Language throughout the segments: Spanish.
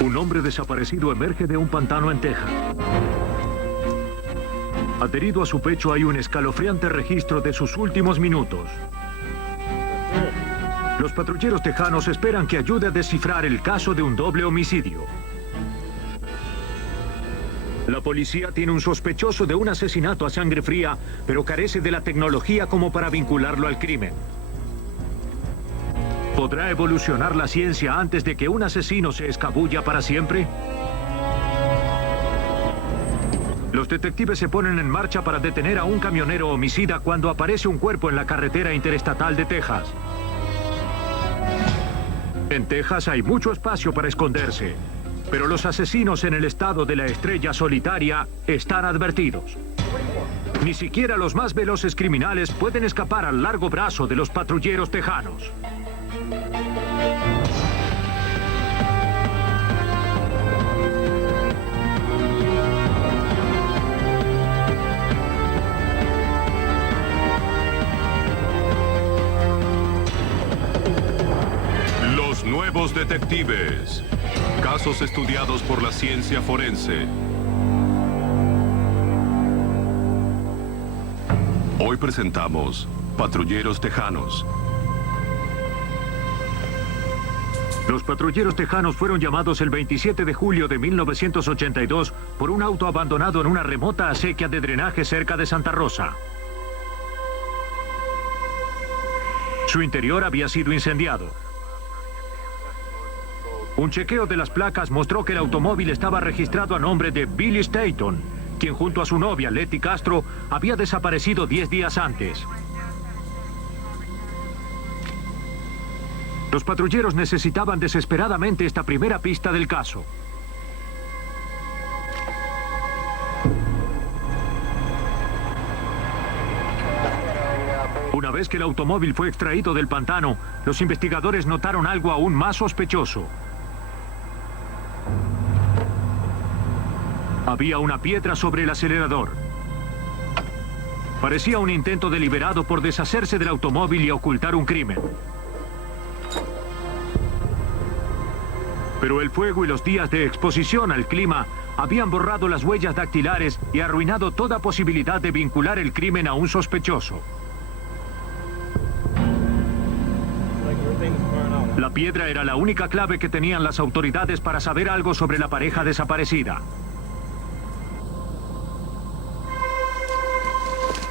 Un hombre desaparecido emerge de un pantano en Texas. Adherido a su pecho hay un escalofriante registro de sus últimos minutos. Los patrulleros tejanos esperan que ayude a descifrar el caso de un doble homicidio. La policía tiene un sospechoso de un asesinato a sangre fría, pero carece de la tecnología como para vincularlo al crimen. ¿Podrá evolucionar la ciencia antes de que un asesino se escabulla para siempre? Los detectives se ponen en marcha para detener a un camionero homicida cuando aparece un cuerpo en la carretera interestatal de Texas. En Texas hay mucho espacio para esconderse, pero los asesinos en el estado de la estrella solitaria están advertidos. Ni siquiera los más veloces criminales pueden escapar al largo brazo de los patrulleros tejanos. Los nuevos detectives. Casos estudiados por la ciencia forense. Hoy presentamos Patrulleros Tejanos. Los patrulleros tejanos fueron llamados el 27 de julio de 1982 por un auto abandonado en una remota acequia de drenaje cerca de Santa Rosa. Su interior había sido incendiado. Un chequeo de las placas mostró que el automóvil estaba registrado a nombre de Billy Staton, quien junto a su novia Letty Castro había desaparecido 10 días antes. Los patrulleros necesitaban desesperadamente esta primera pista del caso. Una vez que el automóvil fue extraído del pantano, los investigadores notaron algo aún más sospechoso. Había una piedra sobre el acelerador. Parecía un intento deliberado por deshacerse del automóvil y ocultar un crimen. Pero el fuego y los días de exposición al clima habían borrado las huellas dactilares y arruinado toda posibilidad de vincular el crimen a un sospechoso. La piedra era la única clave que tenían las autoridades para saber algo sobre la pareja desaparecida.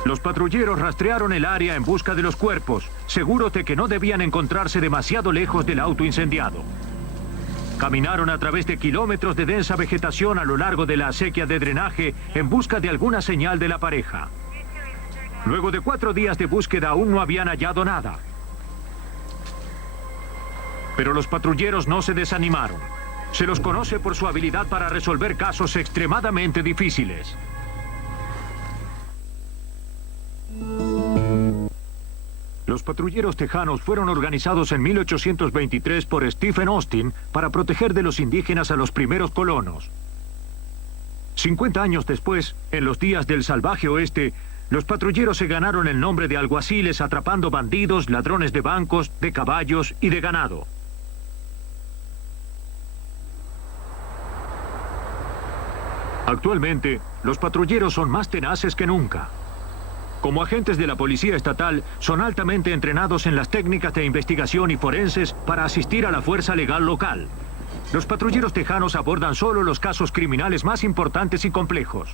Los patrulleros rastrearon el área en busca de los cuerpos, seguros de que no debían encontrarse demasiado lejos del auto incendiado. Caminaron a través de kilómetros de densa vegetación a lo largo de la acequia de drenaje en busca de alguna señal de la pareja. Luego de 4 días de búsqueda aún no habían hallado nada. Pero los patrulleros no se desanimaron. Se los conoce por su habilidad para resolver casos extremadamente difíciles. Los patrulleros tejanos fueron organizados en 1823 por Stephen Austin para proteger de los indígenas a los primeros colonos. 50 años después, en los días del salvaje oeste, los patrulleros se ganaron el nombre de alguaciles atrapando bandidos, ladrones de bancos, de caballos y de ganado. Actualmente, los patrulleros son más tenaces que nunca. Como agentes de la policía estatal, son altamente entrenados en las técnicas de investigación y forenses para asistir a la fuerza legal local. Los patrulleros tejanos abordan solo los casos criminales más importantes y complejos.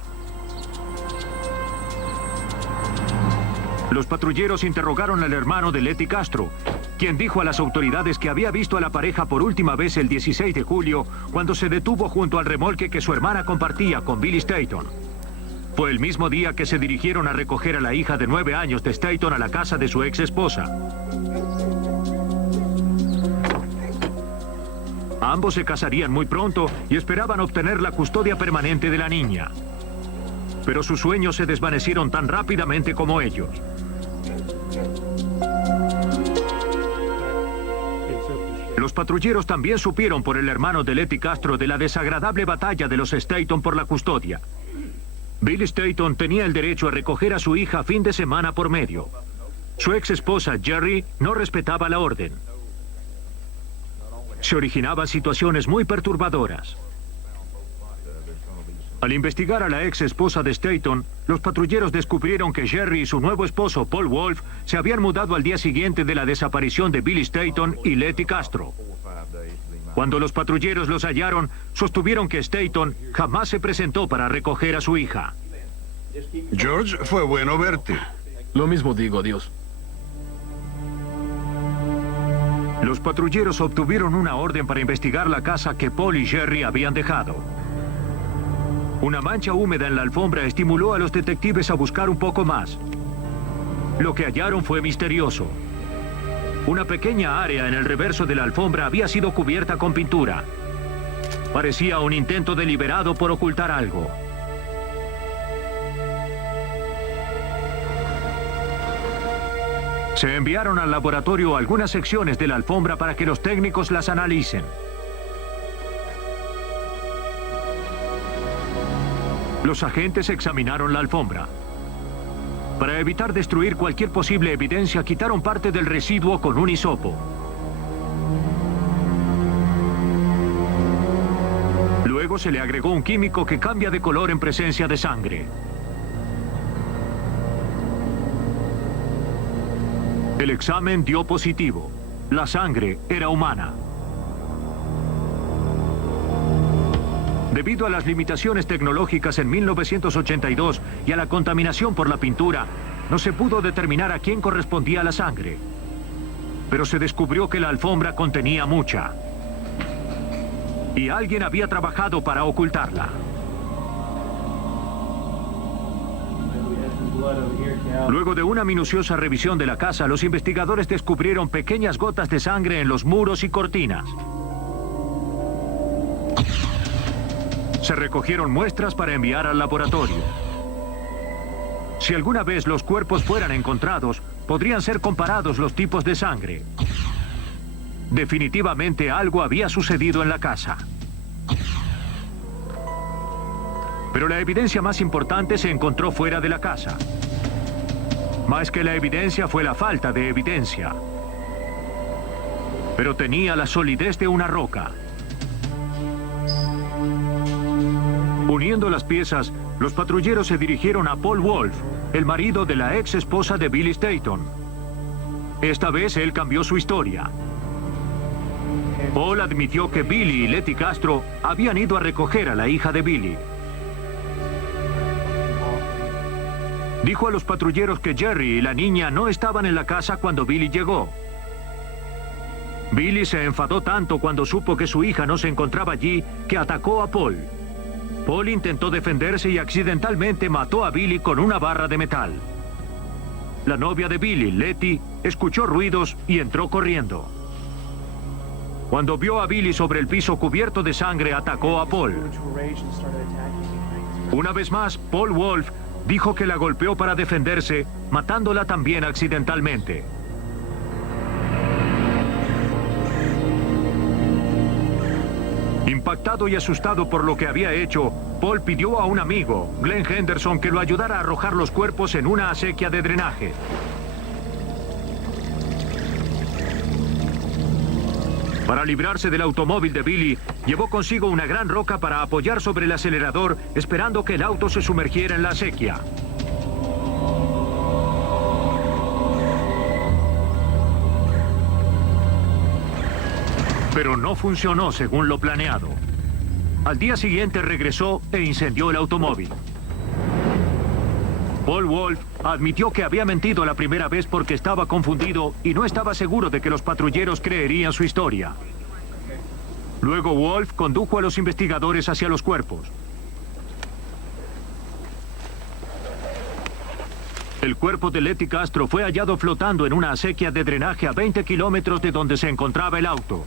Los patrulleros interrogaron al hermano de Letty Castro, quien dijo a las autoridades que había visto a la pareja por última vez el 16 de julio, cuando se detuvo junto al remolque que su hermana compartía con Billy Staton. Fue el mismo día que se dirigieron a recoger a la hija de 9 años de Staton a la casa de su ex esposa. Ambos se casarían muy pronto y esperaban obtener la custodia permanente de la niña. Pero sus sueños se desvanecieron tan rápidamente como ellos. Los patrulleros también supieron por el hermano de Letty Castro de la desagradable batalla de los Staton por la custodia. Billy Staton tenía el derecho a recoger a su hija fin de semana por medio. Su ex esposa, Jerry, no respetaba la orden. se originaban situaciones muy perturbadoras. Al investigar a la ex esposa de Staton, los patrulleros descubrieron que Jerry y su nuevo esposo, Paul Wolf, se habían mudado al día siguiente de la desaparición de Billy Staton y Letty Castro. Cuando los patrulleros los hallaron, sostuvieron que Staton jamás se presentó para recoger a su hija. George, fue bueno verte. Lo mismo digo, adiós. Los patrulleros obtuvieron una orden para investigar la casa que Paul y Jerry habían dejado. Una mancha húmeda en la alfombra estimuló a los detectives a buscar un poco más. Lo que hallaron fue misterioso. Una pequeña área en el reverso de la alfombra había sido cubierta con pintura. Parecía un intento deliberado por ocultar algo. Se enviaron al laboratorio algunas secciones de la alfombra para que los técnicos las analicen. Los agentes examinaron la alfombra. Para evitar destruir cualquier posible evidencia, quitaron parte del residuo con un hisopo. Luego se le agregó un químico que cambia de color en presencia de sangre. El examen dio positivo. La sangre era humana. Debido a las limitaciones tecnológicas en 1982 y a la contaminación por la pintura, no se pudo determinar a quién correspondía la sangre. Pero se descubrió que la alfombra contenía mucha. Y alguien había trabajado para ocultarla. Luego de una minuciosa revisión de la casa, los investigadores descubrieron pequeñas gotas de sangre en los muros y cortinas. Se recogieron muestras para enviar al laboratorio. Si alguna vez los cuerpos fueran encontrados, podrían ser comparados los tipos de sangre. Definitivamente algo había sucedido en la casa. Pero la evidencia más importante se encontró fuera de la casa. Más que la evidencia fue la falta de evidencia. Pero tenía la solidez de una roca. Uniendo las piezas, los patrulleros se dirigieron a Paul Wolf, el marido de la ex esposa de Billy Staton. Esta vez él cambió su historia. Paul admitió que Billy y Letty Castro habían ido a recoger a la hija de Billy. Dijo a los patrulleros que Jerry y la niña no estaban en la casa cuando Billy llegó. Billy se enfadó tanto cuando supo que su hija no se encontraba allí que atacó a Paul. Paul intentó defenderse y accidentalmente mató a Billy con una barra de metal. La novia de Billy, Letty, escuchó ruidos y entró corriendo. Cuando vio a Billy sobre el piso cubierto de sangre, atacó a Paul. Una vez más, Paul Wolf dijo que la golpeó para defenderse, matándola también accidentalmente. Impactado y asustado por lo que había hecho, Paul pidió a un amigo, Glenn Henderson, que lo ayudara a arrojar los cuerpos en una acequia de drenaje. Para librarse del automóvil de Billy, llevó consigo una gran roca para apoyar sobre el acelerador, esperando que el auto se sumergiera en la acequia. Pero no funcionó según lo planeado. Al día siguiente regresó e incendió el automóvil. Paul Wolf admitió que había mentido la primera vez porque estaba confundido y no estaba seguro de que los patrulleros creerían su historia. Luego Wolf condujo a los investigadores hacia los cuerpos. El cuerpo de Letty Castro fue hallado flotando en una acequia de drenaje a 20 kilómetros de donde se encontraba el auto.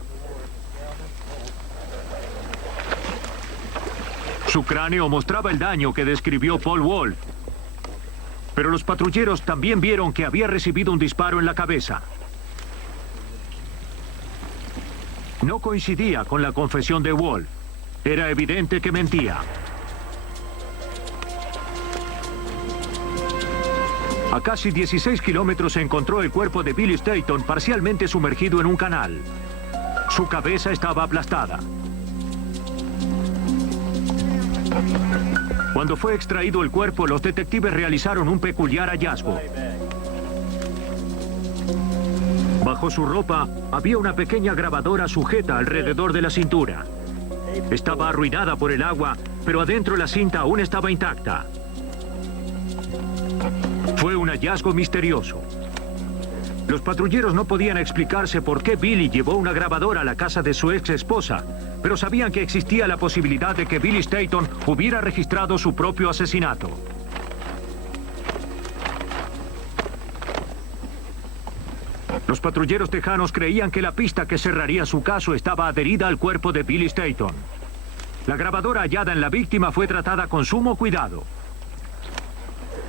Su cráneo mostraba el daño que describió Paul Wolf. Pero los patrulleros también vieron que había recibido un disparo en la cabeza. No coincidía con la confesión de Wolf. Era evidente que mentía. A casi 16 kilómetros se encontró el cuerpo de Billy Staton parcialmente sumergido en un canal. Su cabeza estaba aplastada. Cuando fue extraído el cuerpo, los detectives realizaron un peculiar hallazgo. Bajo su ropa había una pequeña grabadora sujeta alrededor de la cintura. Estaba arruinada por el agua, pero adentro la cinta aún estaba intacta. Fue un hallazgo misterioso. Los patrulleros no podían explicarse por qué Billy llevó una grabadora a la casa de su ex esposa, pero sabían que existía la posibilidad de que Billy Staton hubiera registrado su propio asesinato. Los patrulleros tejanos creían que la pista que cerraría su caso estaba adherida al cuerpo de Billy Staton. La grabadora hallada en la víctima fue tratada con sumo cuidado.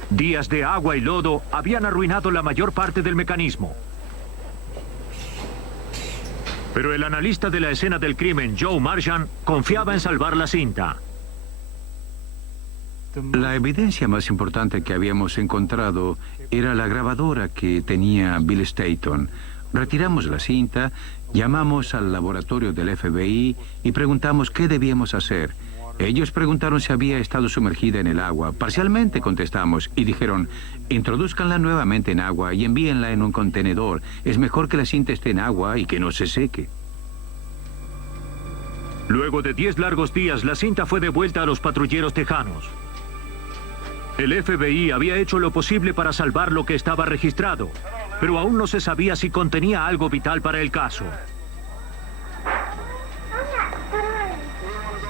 Días de agua y lodo habían arruinado la mayor parte del mecanismo. Pero el analista de la escena del crimen, Joe Marchand, confiaba en salvar la cinta. La evidencia más importante que habíamos encontrado era la grabadora que tenía Bill Staton. Retiramos la cinta, llamamos al laboratorio del FBI y preguntamos qué debíamos hacer. Ellos preguntaron si había estado sumergida en el agua. Parcialmente contestamos y dijeron, introdúzcanla nuevamente en agua y envíenla en un contenedor. Es mejor que la cinta esté en agua y que no se seque. Luego de 10 largos días, la cinta fue devuelta a los patrulleros tejanos. El FBI había hecho lo posible para salvar lo que estaba registrado, pero aún no se sabía si contenía algo vital para el caso.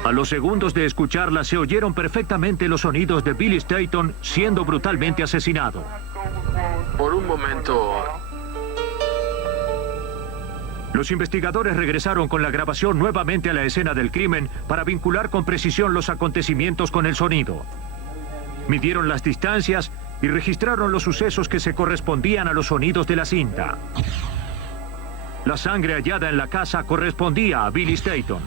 A los segundos de escucharla se oyeron perfectamente los sonidos de Billy Staton siendo brutalmente asesinado. Por un momento... Los investigadores regresaron con la grabación nuevamente a la escena del crimen para vincular con precisión los acontecimientos con el sonido. Midieron las distancias y registraron los sucesos que se correspondían a los sonidos de la cinta. La sangre hallada en la casa correspondía a Billy Staton.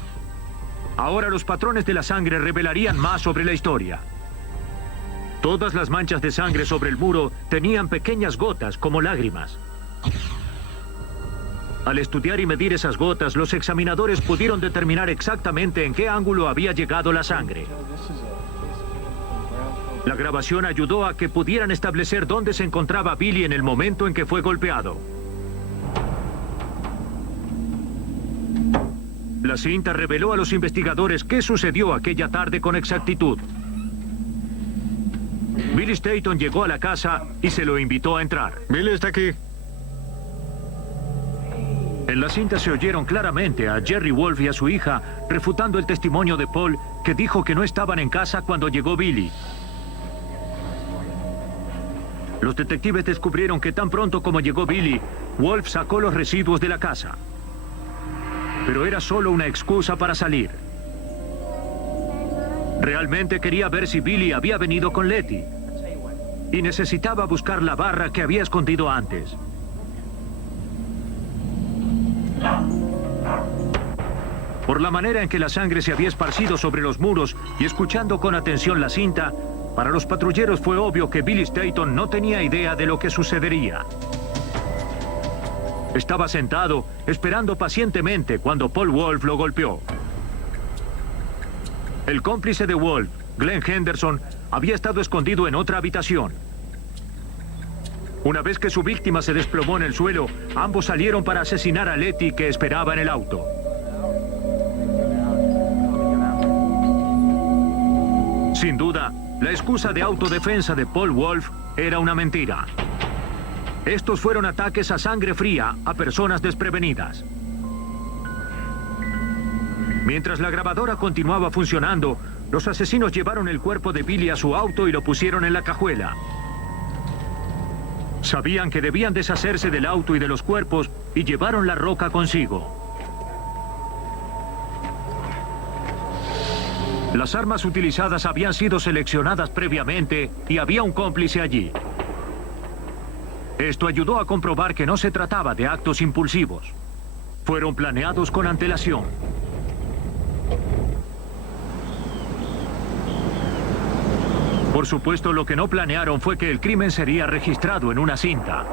Ahora los patrones de la sangre revelarían más sobre la historia. Todas las manchas de sangre sobre el muro tenían pequeñas gotas como lágrimas. Al estudiar y medir esas gotas, los examinadores pudieron determinar exactamente en qué ángulo había llegado la sangre. La grabación ayudó a que pudieran establecer dónde se encontraba Billy en el momento en que fue golpeado. La cinta reveló a los investigadores qué sucedió aquella tarde con exactitud. Billy Staton llegó a la casa y se lo invitó a entrar. Billy está aquí. En la cinta se oyeron claramente a Jerry Wolf y a su hija refutando el testimonio de Paul, que dijo que no estaban en casa cuando llegó Billy. Los detectives descubrieron que tan pronto como llegó Billy, Wolf sacó los residuos de la casa. Pero era solo una excusa para salir. Realmente quería ver si Billy había venido con Letty. Y necesitaba buscar la barra que había escondido antes. Por la manera en que la sangre se había esparcido sobre los muros y escuchando con atención la cinta, para los patrulleros fue obvio que Billy Staton no tenía idea de lo que sucedería. Estaba sentado, esperando pacientemente cuando Paul Wolf lo golpeó. El cómplice de Wolf, Glenn Henderson, había estado escondido en otra habitación. Una vez que su víctima se desplomó en el suelo, ambos salieron para asesinar a Letty, que esperaba en el auto. Sin duda, la excusa de autodefensa de Paul Wolf era una mentira. Estos fueron ataques a sangre fría a personas desprevenidas. Mientras la grabadora continuaba funcionando, los asesinos llevaron el cuerpo de Billy a su auto y lo pusieron en la cajuela. Sabían que debían deshacerse del auto y de los cuerpos y llevaron la roca consigo. Las armas utilizadas habían sido seleccionadas previamente y había un cómplice allí. Esto ayudó a comprobar que no se trataba de actos impulsivos. Fueron planeados con antelación. Por supuesto, lo que no planearon fue que el crimen sería registrado en una cinta.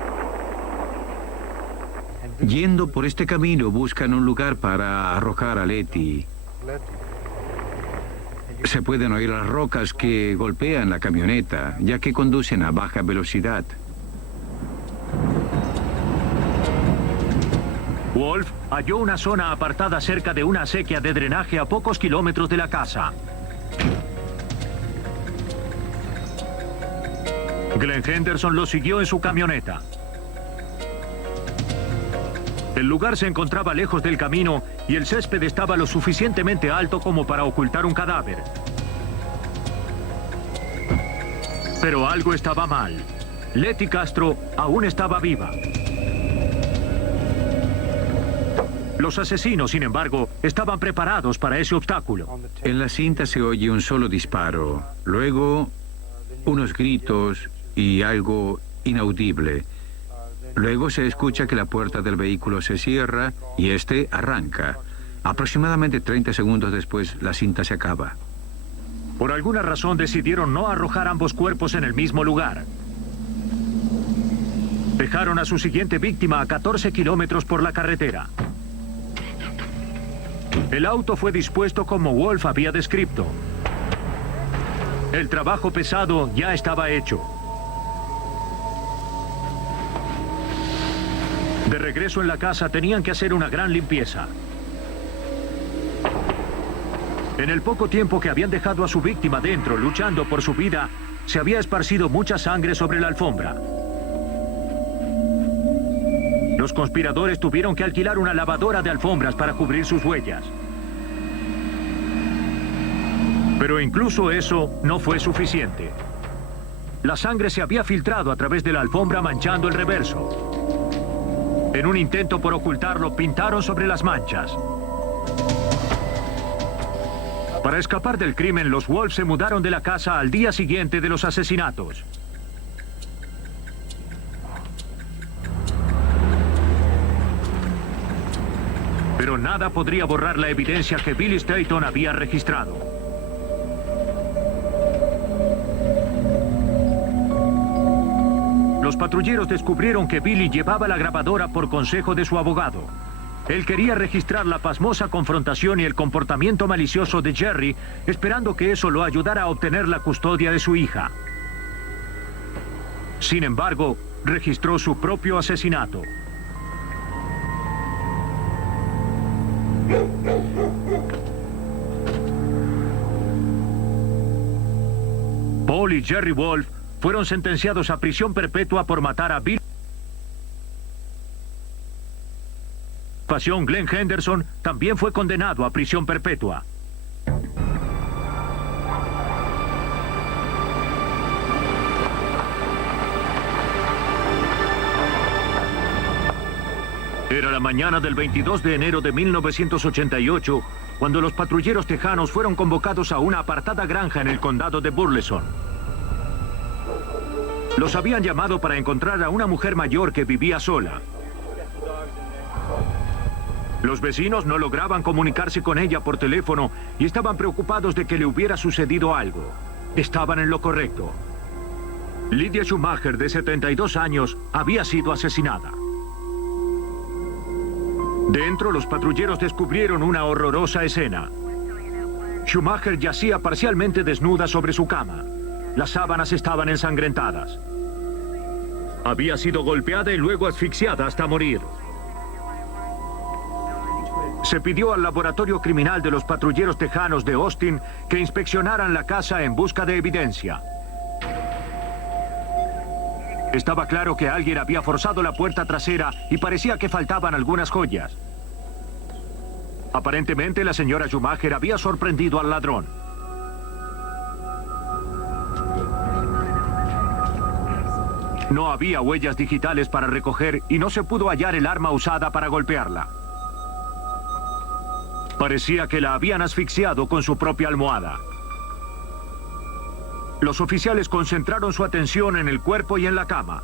Yendo por este camino buscan un lugar para arrojar a Letty. Se pueden oír las rocas que golpean la camioneta, ya que conducen a baja velocidad. Wolf halló una zona apartada cerca de una acequia de drenaje a pocos kilómetros de la casa. Glenn Henderson lo siguió en su camioneta. El lugar se encontraba lejos del camino y el césped estaba lo suficientemente alto como para ocultar un cadáver. Pero algo estaba mal. Letty Castro aún estaba viva. Los asesinos, sin embargo, estaban preparados para ese obstáculo. En la cinta se oye un solo disparo, luego unos gritos y algo inaudible. Luego se escucha que la puerta del vehículo se cierra y este arranca. Aproximadamente 30 segundos después, la cinta se acaba. Por alguna razón decidieron no arrojar ambos cuerpos en el mismo lugar. Dejaron a su siguiente víctima a 14 kilómetros por la carretera. El auto fue dispuesto como Wolf había descrito. El trabajo pesado ya estaba hecho. De regreso en la casa tenían que hacer una gran limpieza. En el poco tiempo que habían dejado a su víctima dentro, luchando por su vida, se había esparcido mucha sangre sobre la alfombra. Los conspiradores tuvieron que alquilar una lavadora de alfombras para cubrir sus huellas. Pero incluso eso no fue suficiente. La sangre se había filtrado a través de la alfombra manchando el reverso. En un intento por ocultarlo, pintaron sobre las manchas. Para escapar del crimen, los Wolf se mudaron de la casa al día siguiente de los asesinatos. Pero nada podría borrar la evidencia que Billy Staton había registrado. Los patrulleros descubrieron que Billy llevaba la grabadora por consejo de su abogado. Él quería registrar la pasmosa confrontación y el comportamiento malicioso de Jerry, esperando que eso lo ayudara a obtener la custodia de su hija. Sin embargo, registró su propio asesinato. Paul y Jerry Wolf fueron sentenciados a prisión perpetua por matar a Bill. Glenn Henderson también fue condenado a prisión perpetua. Era la mañana del 22 de enero de 1988, cuando los patrulleros tejanos fueron convocados a una apartada granja en el condado de Burleson. Los habían llamado para encontrar a una mujer mayor que vivía sola. Los vecinos no lograban comunicarse con ella por teléfono y estaban preocupados de que le hubiera sucedido algo. Estaban en lo correcto. Lydia Schumacher, de 72 años, había sido asesinada. Dentro, los patrulleros descubrieron una horrorosa escena. Schumacher yacía parcialmente desnuda sobre su cama. Las sábanas estaban ensangrentadas. Había sido golpeada y luego asfixiada hasta morir. Se pidió al laboratorio criminal de los patrulleros tejanos de Austin que inspeccionaran la casa en busca de evidencia. Estaba claro que alguien había forzado la puerta trasera y parecía que faltaban algunas joyas. Aparentemente, la señora Schumacher había sorprendido al ladrón. No había huellas digitales para recoger y no se pudo hallar el arma usada para golpearla. Parecía que la habían asfixiado con su propia almohada. Los oficiales concentraron su atención en el cuerpo y en la cama.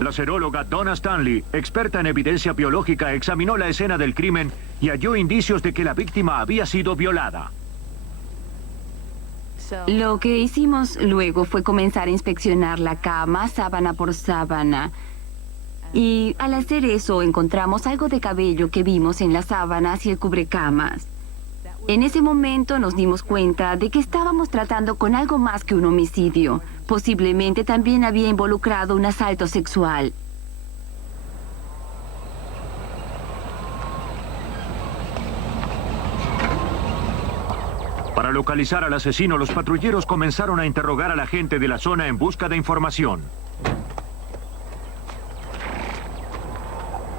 La seróloga Donna Stanley, experta en evidencia biológica, examinó la escena del crimen y halló indicios de que la víctima había sido violada. Lo que hicimos luego fue comenzar a inspeccionar la cama, sábana por sábana. Y al hacer eso encontramos algo de cabello que vimos en las sábanas y el cubrecamas. En ese momento nos dimos cuenta de que estábamos tratando con algo más que un homicidio. Posiblemente también había involucrado un asalto sexual. Para localizar al asesino, los patrulleros comenzaron a interrogar a la gente de la zona en busca de información.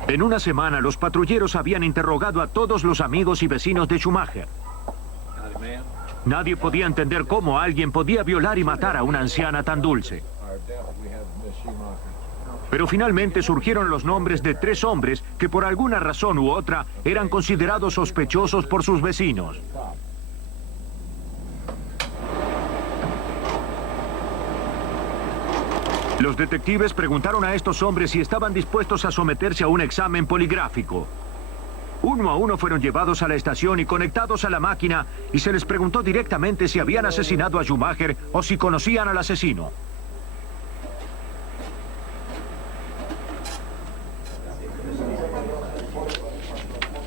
En una semana, los patrulleros habían interrogado a todos los amigos y vecinos de Schumacher. Nadie podía entender cómo alguien podía violar y matar a una anciana tan dulce. Pero finalmente surgieron los nombres de 3 hombres que por alguna razón u otra eran considerados sospechosos por sus vecinos. Los detectives preguntaron a estos hombres si estaban dispuestos a someterse a un examen poligráfico. Uno a uno fueron llevados a la estación y conectados a la máquina y se les preguntó directamente si habían asesinado a Schumacher o si conocían al asesino.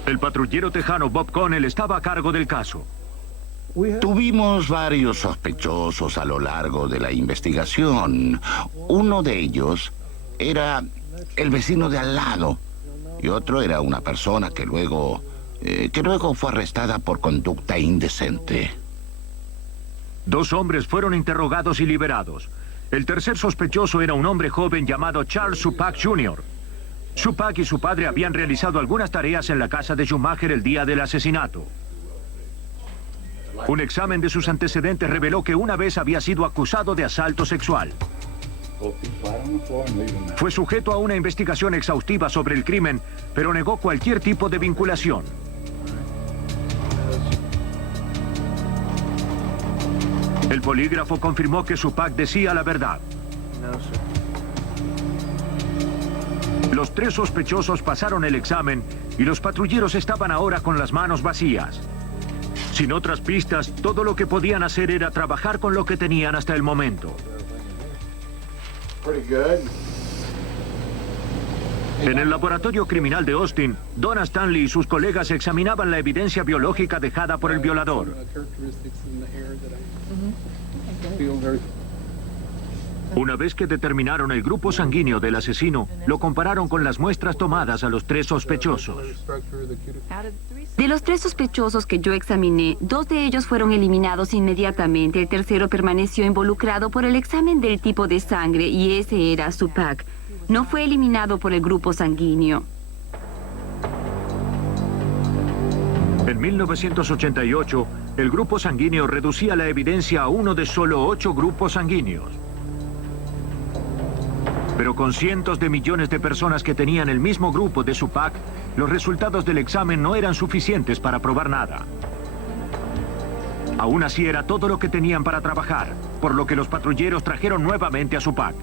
El patrullero tejano Bob Connell estaba a cargo del caso. Tuvimos varios sospechosos a lo largo de la investigación. Uno de ellos era el vecino de al lado y otro era una persona que luego fue arrestada por conducta indecente. 2 hombres fueron interrogados y liberados. El tercer sospechoso era un hombre joven llamado Charles Supak Jr. Supak y su padre habían realizado algunas tareas en la casa de Schumacher el día del asesinato. Un examen de sus antecedentes reveló que una vez había sido acusado de asalto sexual. Fue sujeto a una investigación exhaustiva sobre el crimen, pero negó cualquier tipo de vinculación. El polígrafo confirmó que Supak decía la verdad. Los 3 sospechosos pasaron el examen y los patrulleros estaban ahora con las manos vacías. Sin otras pistas, todo lo que podían hacer era trabajar con lo que tenían hasta el momento. En el laboratorio criminal de Austin, Donna Stanley y sus colegas examinaban la evidencia biológica dejada por el violador. Una vez que determinaron el grupo sanguíneo del asesino, lo compararon con las muestras tomadas a los 3 sospechosos. De los 3 sospechosos que yo examiné, 2 de ellos fueron eliminados inmediatamente. El tercero permaneció involucrado por el examen del tipo de sangre y ese era Supak. No fue eliminado por el grupo sanguíneo. En 1988, el grupo sanguíneo reducía la evidencia a uno de solo 8 grupos sanguíneos. Pero con cientos de millones de personas que tenían el mismo grupo de Supak, los resultados del examen no eran suficientes para probar nada. Aún así era todo lo que tenían para trabajar, por lo que los patrulleros trajeron nuevamente a Supak.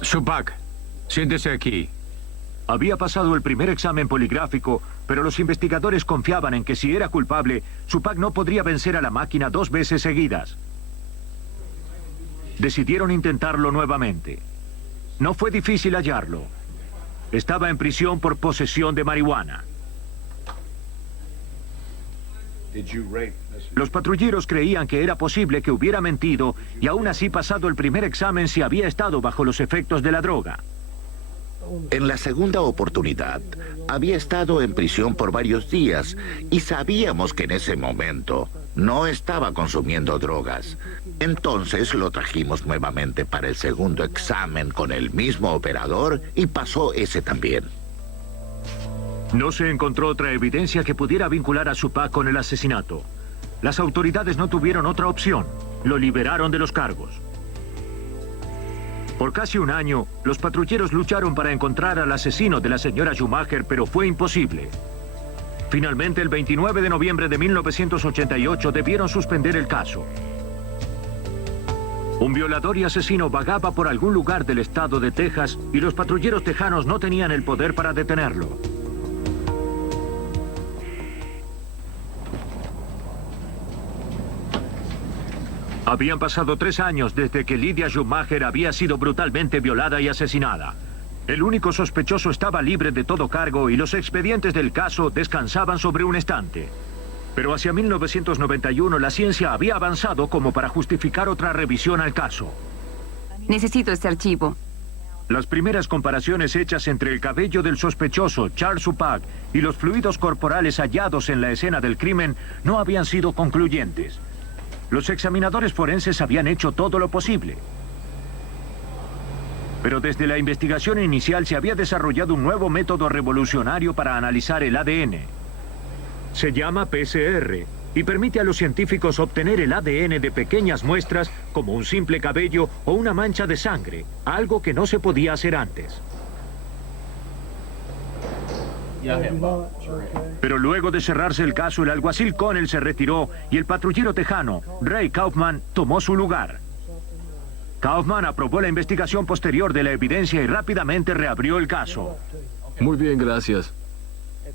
Supak, siéntese aquí. Había pasado el primer examen poligráfico, pero los investigadores confiaban en que si era culpable, Supak no podría vencer a la máquina 2 veces seguidas. Decidieron intentarlo nuevamente. No fue difícil hallarlo. Estaba en prisión por posesión de marihuana. Los patrulleros creían que era posible que hubiera mentido y aún así pasado el primer examen si había estado bajo los efectos de la droga. En la segunda oportunidad, había estado en prisión por varios días y sabíamos que en ese momento no estaba consumiendo drogas. Entonces lo trajimos nuevamente para el segundo examen con el mismo operador y pasó ese también. No se encontró otra evidencia que pudiera vincular a Supak con el asesinato. Las autoridades no tuvieron otra opción. Lo liberaron de los cargos. Por casi un año, los patrulleros lucharon para encontrar al asesino de la señora Schumacher, pero fue imposible. Finalmente, el 29 de noviembre de 1988, debieron suspender el caso. Un violador y asesino vagaba por algún lugar del estado de Texas y los patrulleros tejanos no tenían el poder para detenerlo. Habían pasado 3 años desde que Lydia Schumacher había sido brutalmente violada y asesinada. El único sospechoso estaba libre de todo cargo y los expedientes del caso descansaban sobre un estante. Pero hacia 1991 la ciencia había avanzado como para justificar otra revisión al caso. Necesito este archivo. Las primeras comparaciones hechas entre el cabello del sospechoso, Charles Suppak, y los fluidos corporales hallados en la escena del crimen no habían sido concluyentes. Los examinadores forenses habían hecho todo lo posible. Pero desde la investigación inicial se había desarrollado un nuevo método revolucionario para analizar el ADN. Se llama PCR y permite a los científicos obtener el ADN de pequeñas muestras como un simple cabello o una mancha de sangre, algo que no se podía hacer antes. Pero luego de cerrarse el caso, el alguacil Connell se retiró y el patrullero tejano, Ray Kaufman, tomó su lugar. Kaufman aprobó la investigación posterior de la evidencia y rápidamente reabrió el caso. Muy bien, gracias.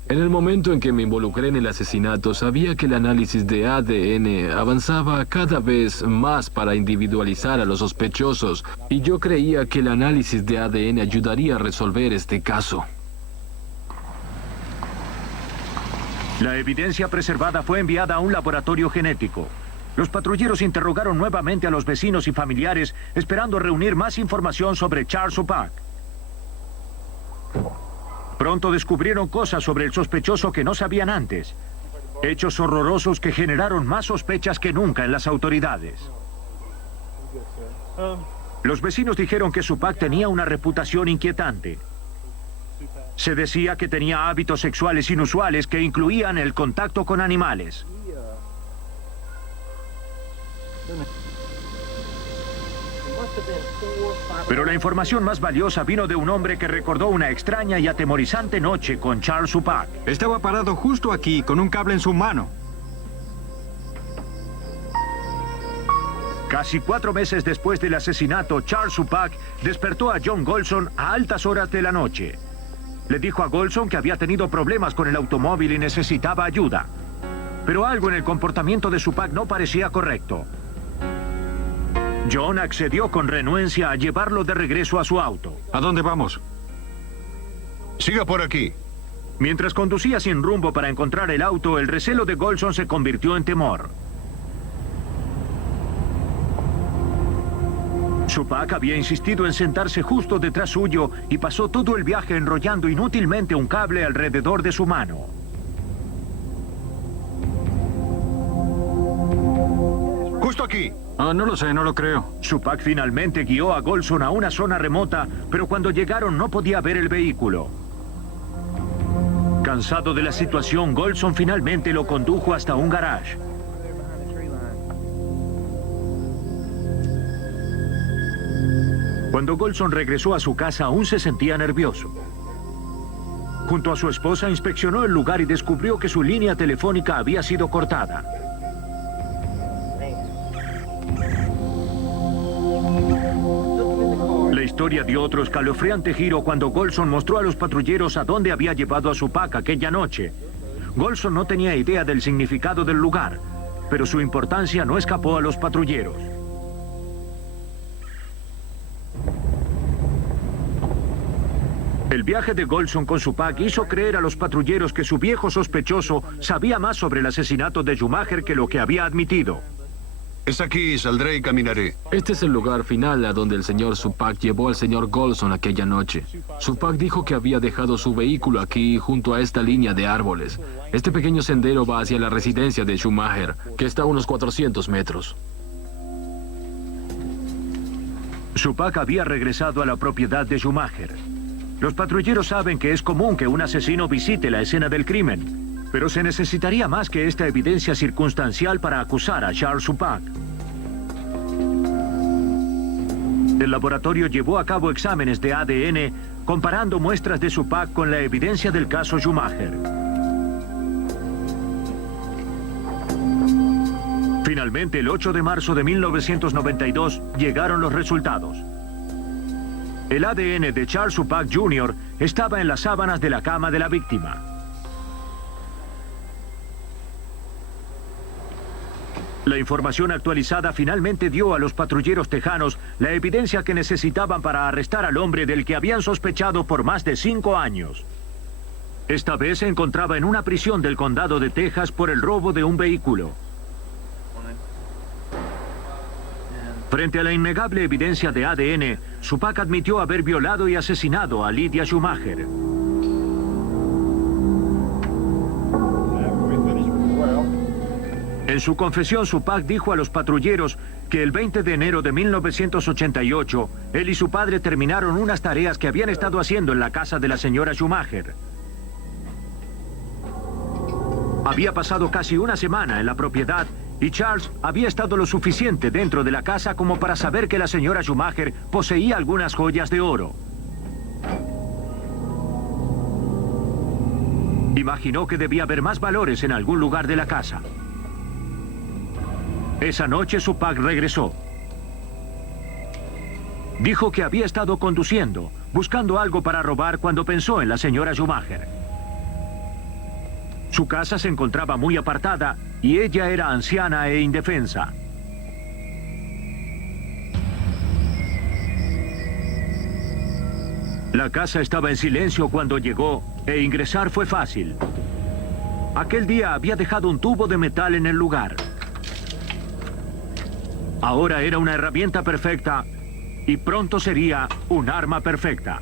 En el momento en que me involucré en el asesinato, sabía que el análisis de ADN avanzaba cada vez más para individualizar a los sospechosos, y yo creía que el análisis de ADN ayudaría a resolver este caso. La evidencia preservada fue enviada a un laboratorio genético. Los patrulleros interrogaron nuevamente a los vecinos y familiares, esperando reunir más información sobre Charles Suppak. Pronto descubrieron cosas sobre el sospechoso que no sabían antes. Hechos horrorosos que generaron más sospechas que nunca en las autoridades. Los vecinos dijeron que Suppak tenía una reputación inquietante. Se decía que tenía hábitos sexuales inusuales que incluían el contacto con animales. Pero la información más valiosa vino de un hombre que recordó una extraña y atemorizante noche con Charles Suppak. Estaba parado justo aquí, con un cable en su mano. Casi 4 meses después del asesinato, Charles Suppak despertó a John Golson a altas horas de la noche. Le dijo a Golson que había tenido problemas con el automóvil y necesitaba ayuda. Pero algo en el comportamiento de Suppak no parecía correcto. John accedió con renuencia a llevarlo de regreso a su auto. ¿A dónde vamos? Siga por aquí. Mientras conducía sin rumbo para encontrar el auto, el recelo de Golson se convirtió en temor. Suppak había insistido en sentarse justo detrás suyo y pasó todo el viaje enrollando inútilmente un cable alrededor de su mano. Justo aquí. No lo sé, no lo creo. Suppak finalmente guió a Golson a una zona remota, pero cuando llegaron no podía ver el vehículo. Cansado de la situación, Golson finalmente lo condujo hasta un garage. Cuando Golson regresó a su casa, aún se sentía nervioso. Junto a su esposa inspeccionó el lugar y descubrió que su línea telefónica había sido cortada. La historia dio otro escalofriante giro cuando Golson mostró a los patrulleros a dónde había llevado a Suppak aquella noche. Golson no tenía idea del significado del lugar, pero su importancia no escapó a los patrulleros. El viaje de Golson con Suppak hizo creer a los patrulleros que su viejo sospechoso sabía más sobre el asesinato de Schumacher que lo que había admitido. Es aquí, saldré y caminaré. Este es el lugar final a donde el señor Suppak llevó al señor Golson aquella noche. Suppak dijo que había dejado su vehículo aquí junto a esta línea de árboles. Este pequeño sendero va hacia la residencia de Schumacher, que está a unos 400 metros. Suppak había regresado a la propiedad de Schumacher. Los patrulleros saben que es común que un asesino visite la escena del crimen, pero se necesitaría más que esta evidencia circunstancial para acusar a Charles Suppak. El laboratorio llevó a cabo exámenes de ADN comparando muestras de Suppak con la evidencia del caso Schumacher. Finalmente, el 8 de marzo de 1992, llegaron los resultados. El ADN de Charles Suppak Jr. estaba en las sábanas de la cama de la víctima. La información actualizada finalmente dio a los patrulleros tejanos la evidencia que necesitaban para arrestar al hombre del que habían sospechado por más de 5 años. Esta vez se encontraba en una prisión del condado de Texas por el robo de un vehículo. Frente a la innegable evidencia de ADN, Šupak admitió haber violado y asesinado a Lydia Schumacher. En su confesión, Šupak dijo a los patrulleros que el 20 de enero de 1988, él y su padre terminaron unas tareas que habían estado haciendo en la casa de la señora Schumacher. Había pasado casi una semana en la propiedad y Charles había estado lo suficiente dentro de la casa como para saber que la señora Schumacher poseía algunas joyas de oro. Imaginó que debía haber más valores en algún lugar de la casa. Esa noche Šupak regresó. Dijo que había estado conduciendo, buscando algo para robar cuando pensó en la señora Schumacher. Su casa se encontraba muy apartada y ella era anciana e indefensa. La casa estaba en silencio cuando llegó e ingresar fue fácil. Aquel día había dejado un tubo de metal en el lugar. Ahora era una herramienta perfecta y pronto sería un arma perfecta.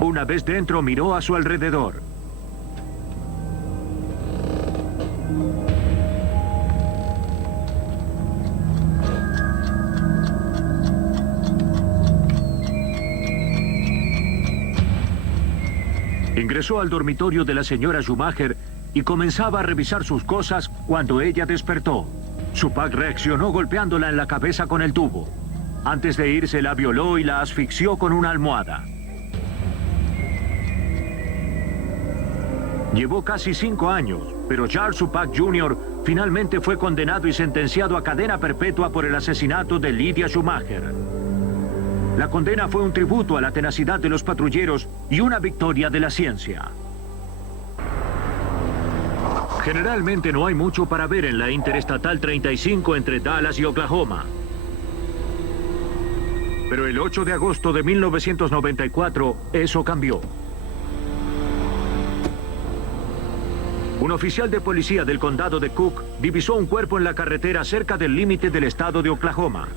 Una vez dentro, miró a su alrededor. Ingresó al dormitorio de la señora Schumacher y comenzaba a revisar sus cosas cuando ella despertó. Šupak reaccionó golpeándola en la cabeza con el tubo. Antes de irse, la violó y la asfixió con una almohada. Llevó casi 5 años, pero Charles Šupak Jr. finalmente fue condenado y sentenciado a cadena perpetua por el asesinato de Lydia Schumacher. La condena fue un tributo a la tenacidad de los patrulleros y una victoria de la ciencia. Generalmente no hay mucho para ver en la Interestatal 35 entre Dallas y Oklahoma. Pero el 8 de agosto de 1994, eso cambió. Un oficial de policía del condado de Cook divisó un cuerpo en la carretera cerca del límite del estado de Oklahoma.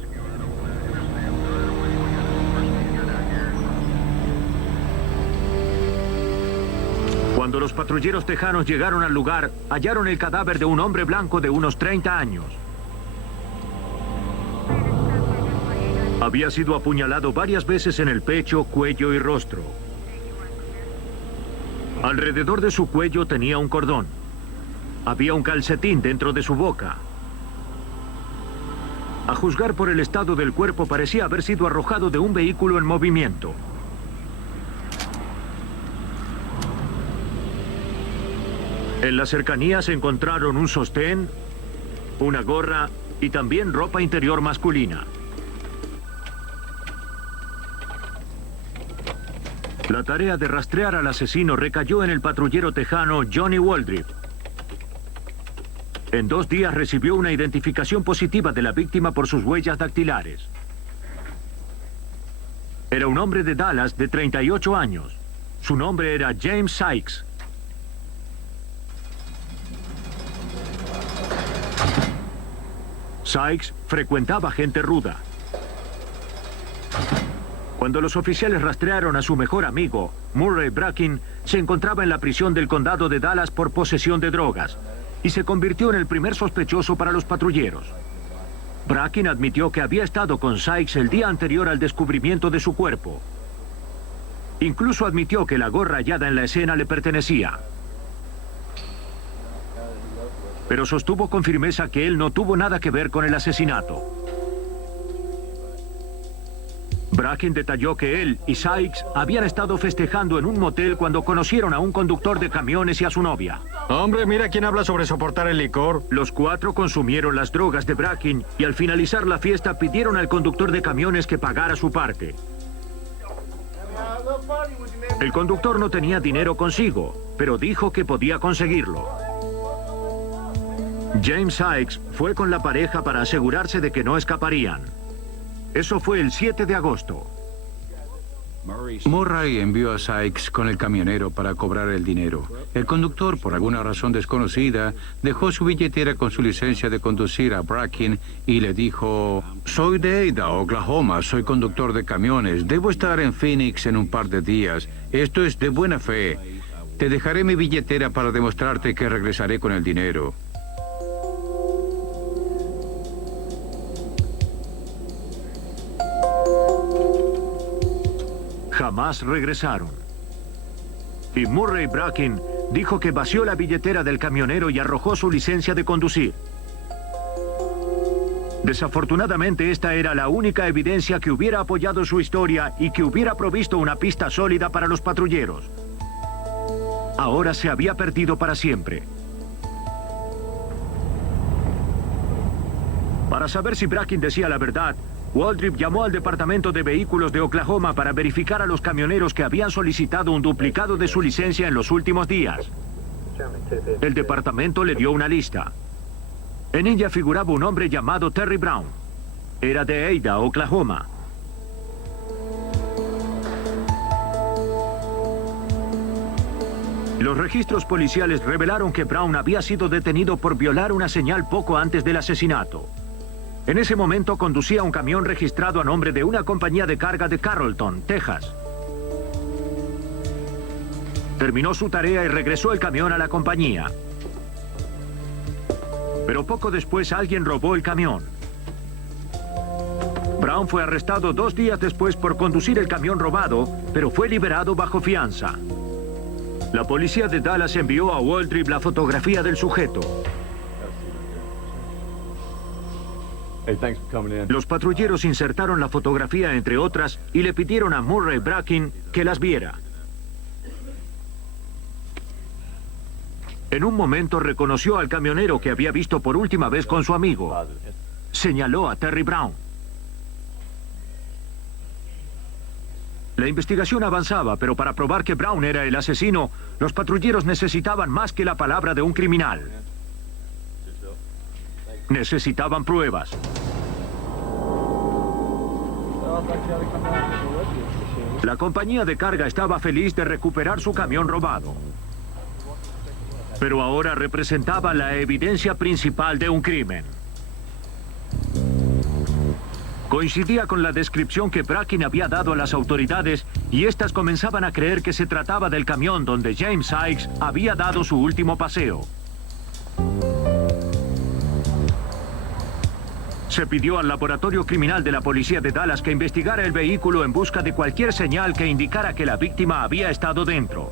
Cuando los patrulleros tejanos llegaron al lugar, hallaron el cadáver de un hombre blanco de unos 30 años. Había sido apuñalado varias veces en el pecho, cuello y rostro. Alrededor de su cuello tenía un cordón. Había un calcetín dentro de su boca. A juzgar por el estado del cuerpo, parecía haber sido arrojado de un vehículo en movimiento. En las cercanías se encontraron un sostén, una gorra y también ropa interior masculina. La tarea de rastrear al asesino recayó en el patrullero tejano Johnny Waldrip. En 2 días recibió una identificación positiva de la víctima por sus huellas dactilares. Era un hombre de Dallas de 38 años. Su nombre era James Sykes. Sykes frecuentaba gente ruda. Cuando los oficiales rastrearon a su mejor amigo, Murray Bracken, se encontraba en la prisión del condado de Dallas por posesión de drogas y se convirtió en el primer sospechoso para los patrulleros. Bracken admitió que había estado con Sykes el día anterior al descubrimiento de su cuerpo. Incluso admitió que la gorra hallada en la escena le pertenecía. Pero sostuvo con firmeza que él no tuvo nada que ver con el asesinato. Bracken detalló que él y Sykes habían estado festejando en un motel cuando conocieron a un conductor de camiones y a su novia. Hombre, mira quién habla sobre soportar el licor. Los 4 consumieron las drogas de Bracken y al finalizar la fiesta pidieron al conductor de camiones que pagara su parte. El conductor no tenía dinero consigo, pero dijo que podía conseguirlo. James Sykes fue con la pareja para asegurarse de que no escaparían. Eso fue el 7 de agosto. Murray envió a Sykes con el camionero para cobrar el dinero. El conductor, por alguna razón desconocida, dejó su billetera con su licencia de conducir a Bracken y le dijo: soy de Ada, Oklahoma, soy conductor de camiones, debo estar en Phoenix en un par de días. Esto es de buena fe. Te dejaré mi billetera para demostrarte que regresaré con el dinero. Jamás regresaron. Y Murray Bracken dijo que vació la billetera del camionero y arrojó su licencia de conducir. Desafortunadamente, esta era la única evidencia que hubiera apoyado su historia y que hubiera provisto una pista sólida para los patrulleros. Ahora se había perdido para siempre. Para saber si Bracken decía la verdad, Waldrip llamó al Departamento de Vehículos de Oklahoma para verificar a los camioneros que habían solicitado un duplicado de su licencia en los últimos días. El departamento le dio una lista. En ella figuraba un hombre llamado Terry Brown. Era de Ada, Oklahoma. Los registros policiales revelaron que Brown había sido detenido por violar una señal poco antes del asesinato. En ese momento conducía un camión registrado a nombre de una compañía de carga de Carrollton, Texas. Terminó su tarea y regresó el camión a la compañía. Pero poco después alguien robó el camión. Brown fue arrestado 2 días después por conducir el camión robado, pero fue liberado bajo fianza. La policía de Dallas envió a Waldrip la fotografía del sujeto. Los patrulleros insertaron la fotografía entre otras y le pidieron a Murray Bracken que las viera. En un momento reconoció al camionero que había visto por última vez con su amigo. Señaló a Terry Brown. La investigación avanzaba, pero para probar que Brown era el asesino, los patrulleros necesitaban más que la palabra de un criminal. Necesitaban pruebas. La compañía de carga estaba feliz de recuperar su camión robado. Pero ahora representaba la evidencia principal de un crimen. Coincidía con la descripción que Bracken había dado a las autoridades y éstas comenzaban a creer que se trataba del camión donde James Sykes había dado su último paseo. Se pidió al laboratorio criminal de la policía de Dallas que investigara el vehículo en busca de cualquier señal que indicara que la víctima había estado dentro.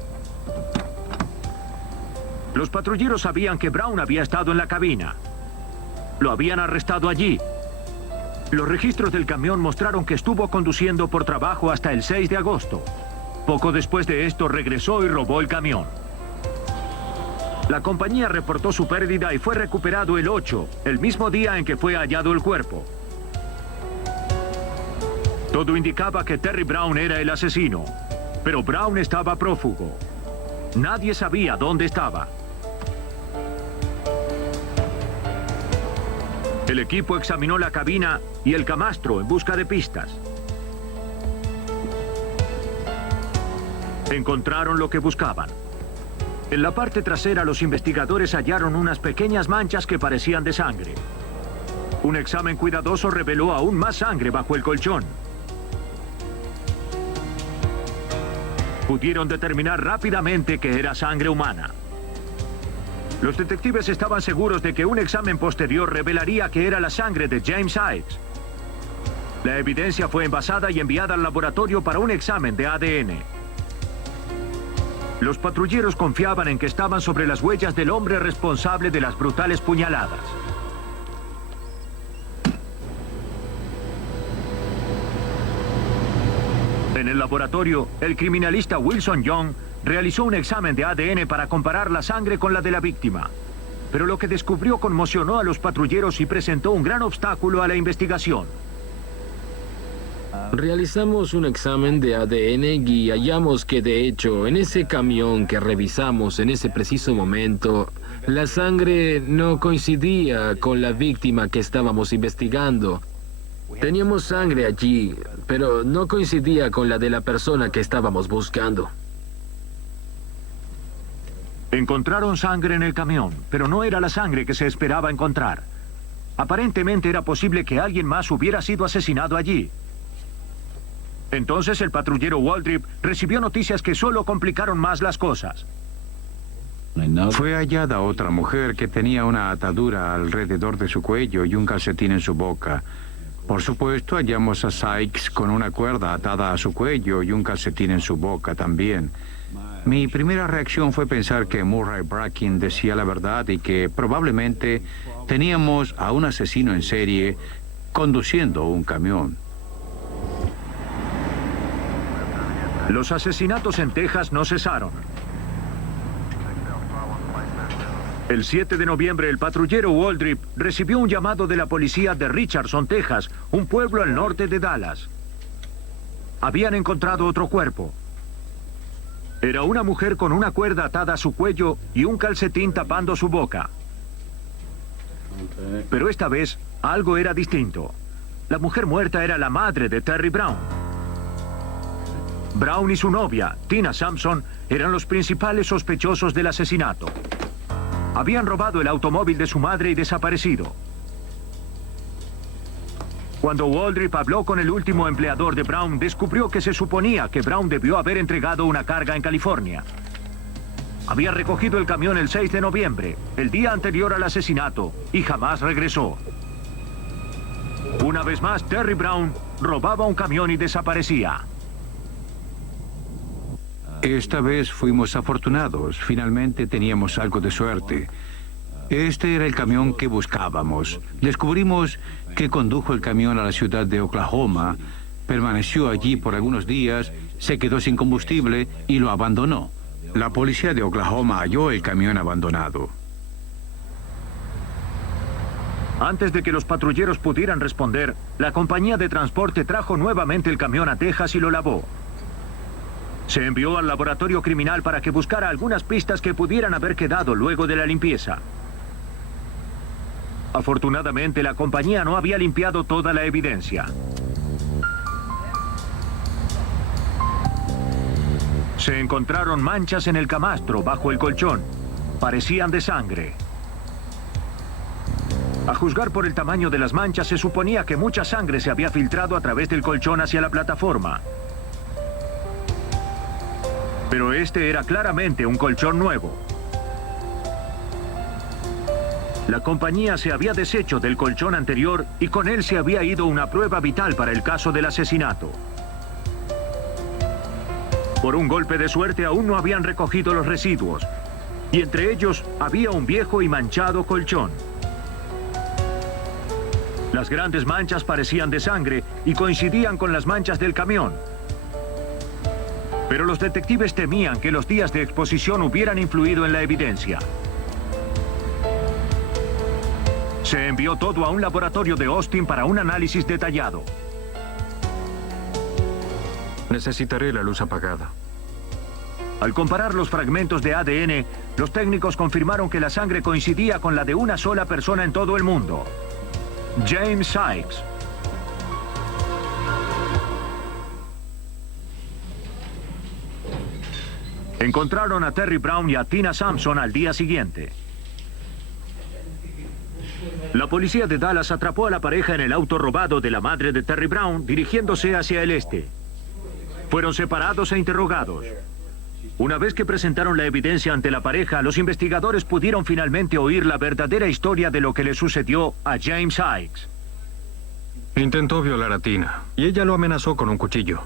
Los patrulleros sabían que Brown había estado en la cabina. Lo habían arrestado allí. Los registros del camión mostraron que estuvo conduciendo por trabajo hasta el 6 de agosto. Poco después de esto regresó y robó el camión. La compañía reportó su pérdida y fue recuperado el 8, el mismo día en que fue hallado el cuerpo. Todo indicaba que Terry Brown era el asesino, pero Brown estaba prófugo. Nadie sabía dónde estaba. El equipo examinó la cabina y el camastro en busca de pistas. Encontraron lo que buscaban. En la parte trasera, los investigadores hallaron unas pequeñas manchas que parecían de sangre. Un examen cuidadoso reveló aún más sangre bajo el colchón. Pudieron determinar rápidamente que era sangre humana. Los detectives estaban seguros de que un examen posterior revelaría que era la sangre de James Sykes. La evidencia fue envasada y enviada al laboratorio para un examen de ADN. Los patrulleros confiaban en que estaban sobre las huellas del hombre responsable de las brutales puñaladas. En el laboratorio, el criminalista Wilson Young realizó un examen de ADN para comparar la sangre con la de la víctima. Pero lo que descubrió conmocionó a los patrulleros y presentó un gran obstáculo a la investigación. Realizamos un examen de ADN y hallamos que, de hecho, en ese camión que revisamos en ese preciso momento, La sangre no coincidía con la víctima que estábamos investigando. Teníamos sangre allí, pero no coincidía con la de la persona que estábamos buscando. Encontraron sangre en el camión, pero no era la sangre que se esperaba encontrar. Aparentemente era posible que alguien más hubiera sido asesinado allí. Entonces el patrullero Waldrip recibió noticias que solo complicaron más las cosas. Fue hallada otra mujer que tenía una atadura alrededor de su cuello y un calcetín en su boca. Por supuesto, hallamos a Sykes con una cuerda atada a su cuello y un calcetín en su boca también. Mi primera reacción fue pensar que Murray Bracken decía la verdad y que probablemente teníamos a un asesino en serie conduciendo un camión. Los asesinatos en Texas no cesaron. El 7 de noviembre, el patrullero Waldrip recibió un llamado de la policía de Richardson, Texas, un pueblo al norte de Dallas. Habían encontrado otro cuerpo. Era una mujer con una cuerda atada a su cuello y un calcetín tapando su boca. Pero esta vez, algo era distinto. La mujer muerta era la madre de Terry Brown. Brown y su novia, Tina Sampson, eran los principales sospechosos del asesinato. Habían robado el automóvil de su madre y desaparecido. Cuando Waldrip habló con el último empleador de Brown, descubrió que se suponía que Brown debió haber entregado una carga en California. Había recogido el camión el 6 de noviembre, el día anterior al asesinato, y jamás regresó. Una vez más, Terry Brown robaba un camión y desaparecía. Esta vez fuimos afortunados. Finalmente teníamos algo de suerte. Este era el camión que buscábamos. Descubrimos que condujo el camión a la ciudad de Oklahoma, permaneció allí por algunos días, se quedó sin combustible y lo abandonó. La policía de Oklahoma halló el camión abandonado. Antes de que los patrulleros pudieran responder, la compañía de transporte trajo nuevamente el camión a Texas y lo lavó. Se envió al laboratorio criminal para que buscara algunas pistas que pudieran haber quedado luego de la limpieza. Afortunadamente, la compañía no había limpiado toda la evidencia. Se encontraron manchas en el camastro bajo el colchón. Parecían de sangre. A juzgar por el tamaño de las manchas, se suponía que mucha sangre se había filtrado a través del colchón hacia la plataforma. Pero este era claramente un colchón nuevo. La compañía se había deshecho del colchón anterior y con él se había ido una prueba vital para el caso del asesinato. Por un golpe de suerte aún no habían recogido los residuos, y entre ellos había un viejo y manchado colchón. Las grandes manchas parecían de sangre y coincidían con las manchas del camión. Pero los detectives temían que los días de exposición hubieran influido en la evidencia. Se envió todo a un laboratorio de Austin para un análisis detallado. Necesitaré la luz apagada. Al comparar los fragmentos de ADN, los técnicos confirmaron que la sangre coincidía con la de una sola persona en todo el mundo: James Sykes. Encontraron a Terry Brown y a Tina Sampson al día siguiente. La policía de Dallas atrapó a la pareja en el auto robado de la madre de Terry Brown, dirigiéndose hacia el este. Fueron separados e interrogados. Una vez que presentaron la evidencia ante la pareja, los investigadores pudieron finalmente oír la verdadera historia de lo que le sucedió a James Sykes. Intentó violar a Tina y ella lo amenazó con un cuchillo.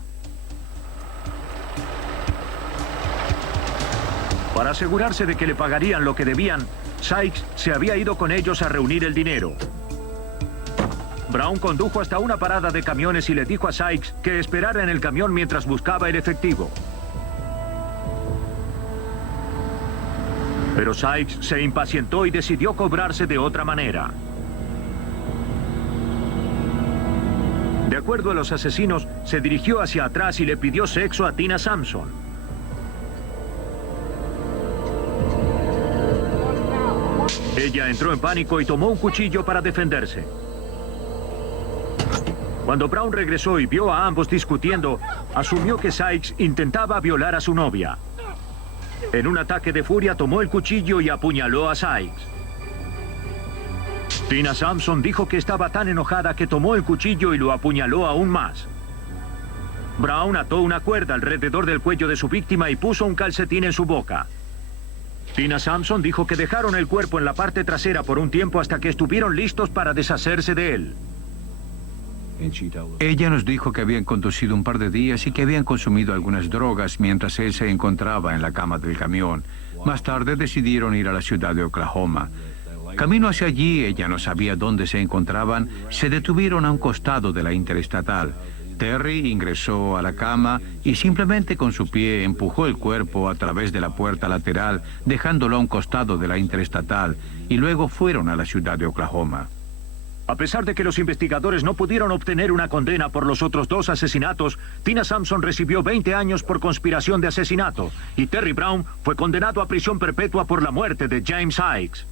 Para asegurarse de que le pagarían lo que debían, Sykes se había ido con ellos a reunir el dinero. Brown condujo hasta una parada de camiones y le dijo a Sykes que esperara en el camión mientras buscaba el efectivo. Pero Sykes se impacientó y decidió cobrarse de otra manera. De acuerdo a los asesinos, se dirigió hacia atrás y le pidió sexo a Tina Sampson. Ella entró en pánico y tomó un cuchillo para defenderse. Cuando Brown regresó y vio a ambos discutiendo, asumió que Sykes intentaba violar a su novia. En un ataque de furia tomó el cuchillo y apuñaló a Sykes. Tina Sampson dijo que estaba tan enojada que tomó el cuchillo y lo apuñaló aún más. Brown ató una cuerda alrededor del cuello de su víctima y puso un calcetín en su boca. Tina Sampson dijo que dejaron el cuerpo en la parte trasera por un tiempo hasta que estuvieron listos para deshacerse de él. Ella nos dijo que habían conducido un par de días y que habían consumido algunas drogas mientras él se encontraba en la cama del camión. Más tarde decidieron ir a la ciudad de Oklahoma. Camino hacia allí, ella no sabía dónde se encontraban, se detuvieron a un costado de la interestatal. Terry ingresó a la cama y simplemente con su pie empujó el cuerpo a través de la puerta lateral, dejándolo a un costado de la interestatal, y luego fueron a la ciudad de Oklahoma. A pesar de que los investigadores no pudieron obtener una condena por los otros 2 asesinatos, Tina Sampson recibió 20 años por conspiración de asesinato y Terry Brown fue condenado a prisión perpetua por la muerte de James Sykes.